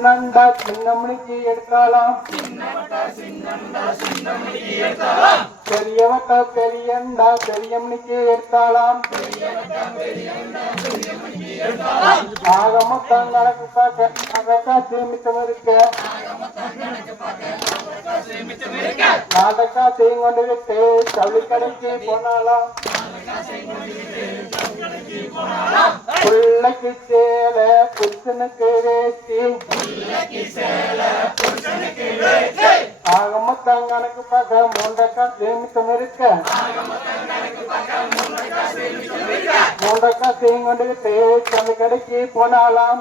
சின்னண்டா சின்னமணிக்கு எடுத்தாலாம் பெரியவட்ட பெரியண்டா பெரியமணிக்கு எடுத்தாலாம் ஆக மொத்தம் கணக்கு பார்க்க அதற்கா சேமித்தம் இருக்க நாடக்கா செய்யுங்கொண்டு விட்டு சவுளிக்கடைக்கு போனாலாம் பிள்ளைக்கு சேல புருஷனுக்கு வேஷ்டி ஆக மொத்தம் கணக்கு பார்க்க மூன்றக்கா சேமித்தம் இருக்க மூன்றக்கா செய்யுங்கொண்டு விட்டு சவுளிக்கடைக்கு போனாலாம்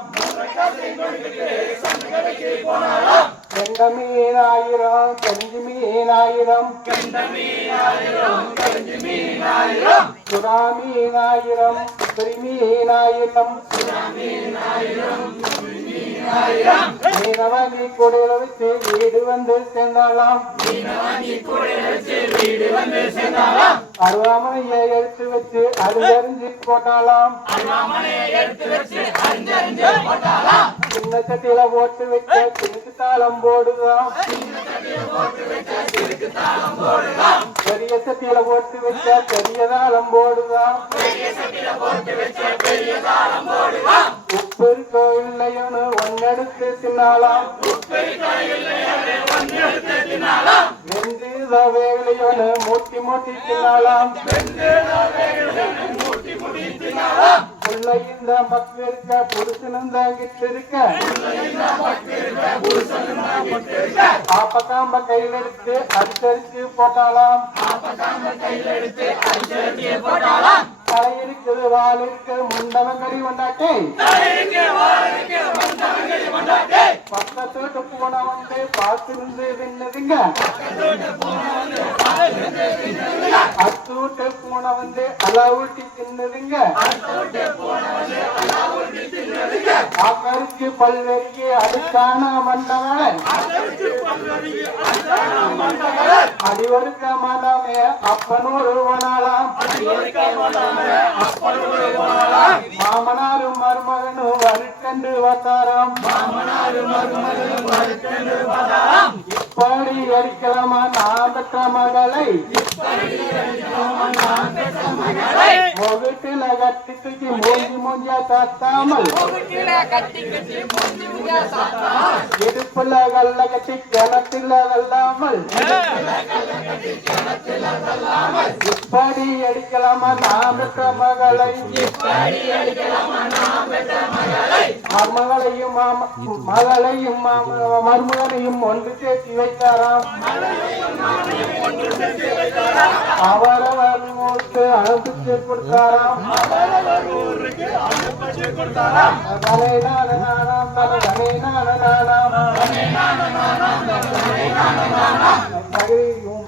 கெண்ட மீனாயிரம் கஞ்சி மீனாயிரம் சுறா மீனாயிரம் மீனாயிரம் மீனவாங்கி கூடையில வச்சு வீடு வந்து சேர்ந்தாலாம் அருவாமனையை எடுத்து வச்சு அரிஞ்சறிஞ்சு போட்டாலாம் சின்ன சட்டியில போட்டு வச்ச சிறுக்கு தாளம் போடுதான் பெரிய சட்டியில போட்டு வச்ச பெரிய தாளம் போடுதான் உப்பு இருக்கோ இல்லையோன்னு ஒன்னெடுத்து தின்னாலாம் வெந்து வேலையோன்னு மூட்டி மூட்டி தின்னாலாம் உள்ள இந்த மக்கு இருக்க புருஷனும் தாங்கிட்டு இருக்க ஆப்பக்காம்ப கையில் எடுத்து அரிசரிச்சு போட்டாலாம் தலை இருக்குது வால் இருக்கு முண்டவங்கடி கொண்டாட்டே பக்கத்து போன வந்து பார்த்திருந்து விண்ணதுங்க அத்தூட்டு போன வந்து அலாவுட்டி தின்னதுங்க ஆக்கரிக்கு பல்வெறிக்கு அடுக்கான மண்டவனை அடிவருக்க மாட்டாமே அப்பனூர் ஒருவனாலாம் மாமனாரும் மருமகனும் வருக்கண்டு வந்தாராம் இப்படி அடிக்கலாமா நான் பெற்ற மகளை முகட்டில கட்டி தூக்கி மூஞ்சி மூஞ்சியா தாத்தாமல் இடுப்புல கல்ல கட்டி கிணத்துல வெல்லாமல் இப்படி அடிக்கலாமா நான் பெற்ற மகளை மருமகளையும் மகளையும் மருமகனையும் ஒன்று சேர்த்து வைத்தாராம் அவரவர் ஊருக்கு அனுப்பிச்சு கொடுத்தாராம் தலை நானாம் தலை நானாம் தகிரியும்